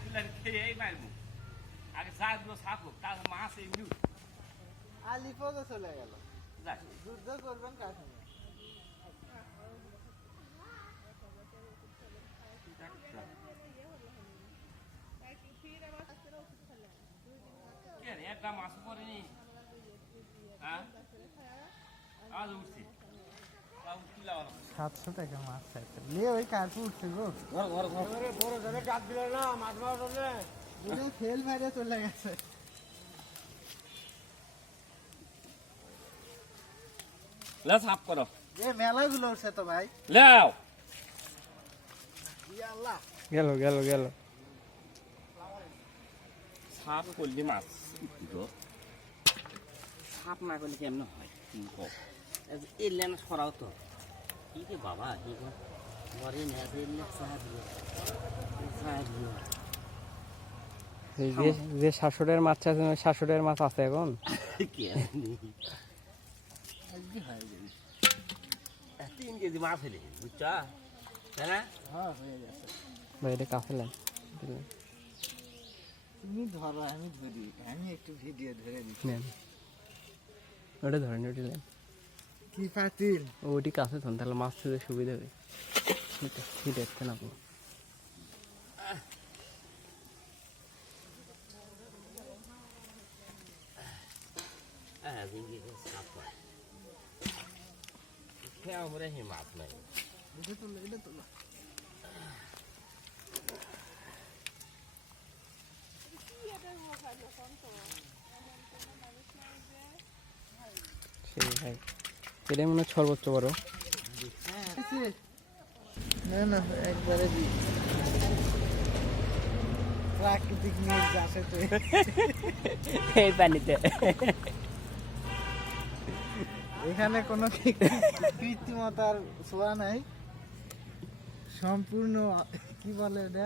কিলার খেয়েই মারবো আগে সাজবো থাকুক তার মাছ এমনি। আলিপকে চলে গেল। যুদ্ধ করবেন কে রে একটা মাছ পরে নি। হ্যাঁ? আজ উঠছি। সাতশো টাকা মাছ চাইছে নিয়ে ওই কার্পু উঠছে গো। দুটো ফেল মারে চলে। গেছে। লে সাফ করো। এ মেলাগুলো উঠছে তো ভাই। লেও। গেল গেল গেল। সাপ করলি মাছ। সাপ না করলে কেমন হয়? সরাও তো কি রে বাবা কি গো মরে না সাহায্য সাহায্য যে যে শাশুড়ের মাছ আছে ওই শাশুড়ের মাছ আছে এখন কে তিন কেজি মাছ হলে বুঝছা তাই না হ্যাঁ হয়ে গেছে ভাই এটা কাছে তুমি ধরো আমি ধরি আমি একটু ভিডিও ধরে দিচ্ছি ওটা ধরেন ওটি লাইন কি পাতিল ওটি কাছে ধরুন তাহলে মাছ ধরতে সুবিধা হবে। ছিটে এসছে না সেই ভাই। এটাই মনে হয় সর্বোচ্চ বড়। না না একবারে প্রাকৃতিক নিউজ আসে তো। এই পানিতে। এখানে কোনো কৃত্রিমতার ছোঁয়া নাই। সম্পূর্ণ কি বলে এটা